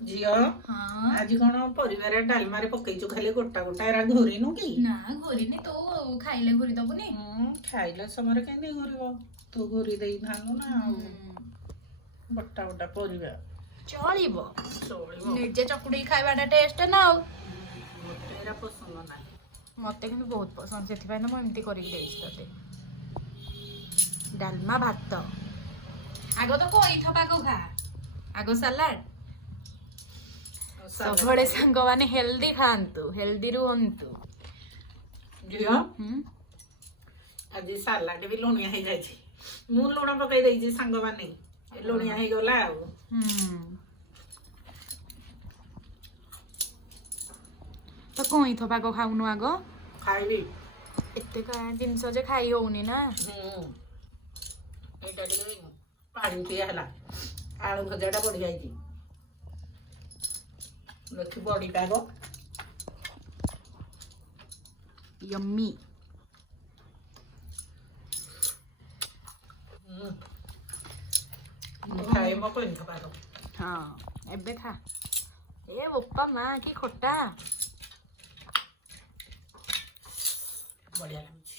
झियो हाँ आज कौन परिवार डालमारे पकईचु खाली गोटा गोटा एरा घोरीनु कि ना घोरीनी तो खाइले घोरी दबुनी खाइला समय केंदी घोरीब तू घोरी देई थानु ना गोटा गोटा परिवा चलिबो चलिब निजे चकुड़ी खाइबाटा टेस्ट ना आउ मते एरा पसंद ना मते किंतु बहुत पसंद से तो मैं एमती करके देइछि तते डालमा भात आगो तो कोई थपा को खा आगो सलाड सबड़े सांग माने हेल्दी खांतु हेल्दी रुहंतु झियो आज सालाड भी लुणिया हो जाए मु लुण पकई देइछि सांग माने लुणिया हो गला तो कोई थपा को खाउनु आगो खाइबी एते का जिंस जे खाई होउनी ना एटा टिके पानी पिया हला आलू भजाटा बढ़ जाइछि देखि बड़ी पागो यम्मी खाए म कोइन थपारो हाँ एबे खा ए बोपा माँ की खोटा बढ़िया लाଗୁଛି